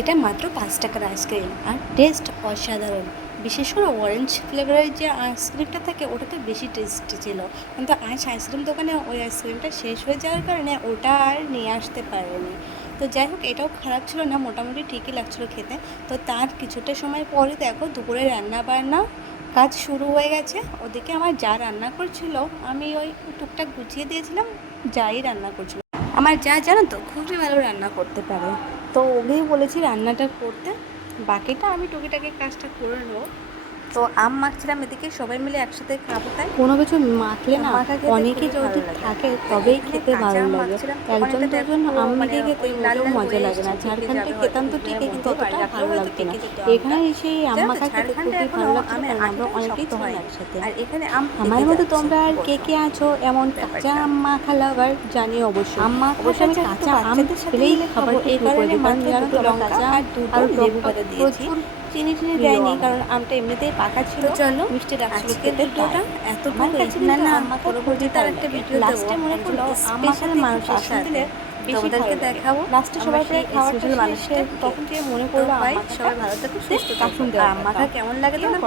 এটা মাত্র 5 টাকার আইসক্রিম আর টেস্ট অসাধারণ। বিশেষ করে অরেঞ্জ ফ্লেভারের যে আইসক্রিমটা থাকে ওটাতে বেশি টেস্টি ছিল, কিন্তু আজ আইসক্রিম দোকানে ওই আইসক্রিমটা শেষ হয়ে যাওয়ার কারণে ওটা আর নিয়ে আসতে পারেনি। তো যাই হোক, এটাও খারাপ ছিল না, মোটামুটি ঠিকই লাগছিলো খেতে। তো তার কিছুটা সময় পরে দেখো দুপুরে রান্না বান্না কাজ শুরু হয়ে গেছে। ওদিকে আমার যা রান্না করছিল আমি ওই টুকটাক গুছিয়ে দিয়েছিলাম। যাই রান্না করছিল, আমার যা জানো তো খুবই ভালো রান্না করতে পারে, তো ওকেই বলেছি রান্নাটা করতে, বাকিটা আমি টুকিটাকি কাজটা করে নেবো। তো আম মাখছিলাম, এদিকে সবাই মিলে একসাথে খাবো, তাই কোনো কিছু মাখলে না অনেকে যদি থাকে তবেই খেতে ভালো লাগে। একজন দুজন আম মেখে খেতে মোটেও মজা লাগে না। ঝাড়খণ্ডে খেতাম তো ঠিকই, কিন্তু অতটা ভালো লাগতো না। এখানে সেই আম মাখা খেতে খুবই ভালো লাগতো, কারণ আমরা অনেকেই ছিলাম একসাথে। আর এখানে আমার মতো তোমরা আর কে কে আছো এমন কাঁচা আম মাখা লাভার জানিও অবশ্যই। আম মাখাটা আমি কাঁচা আম পেলেই খাবারটা শুরু করে দিই, কারণ জানো তো কাঁচা আম আর টকটক প্রচুর চিনি টিনি দেয়নি, কারণ আমটা এমনিতেই পাকা ছিল, চলো মিষ্টি রাখছিল খেতে। ভিডিওটা এতটুকু না না পরবর্তীতে একটা ভিডিও লাস্টে মনে করলো আম মাখার মানুষের সাথে তোমাদেরকে দেখাবো। লাস্টে সবাই প্রায় খাওয়াটা শেষে তখন থেকে মনে পড়লো আম মাখাটা। সবাই ভালো থাকো, সুস্থ থাকো। আম মাখা কেমন লাগে তোমরা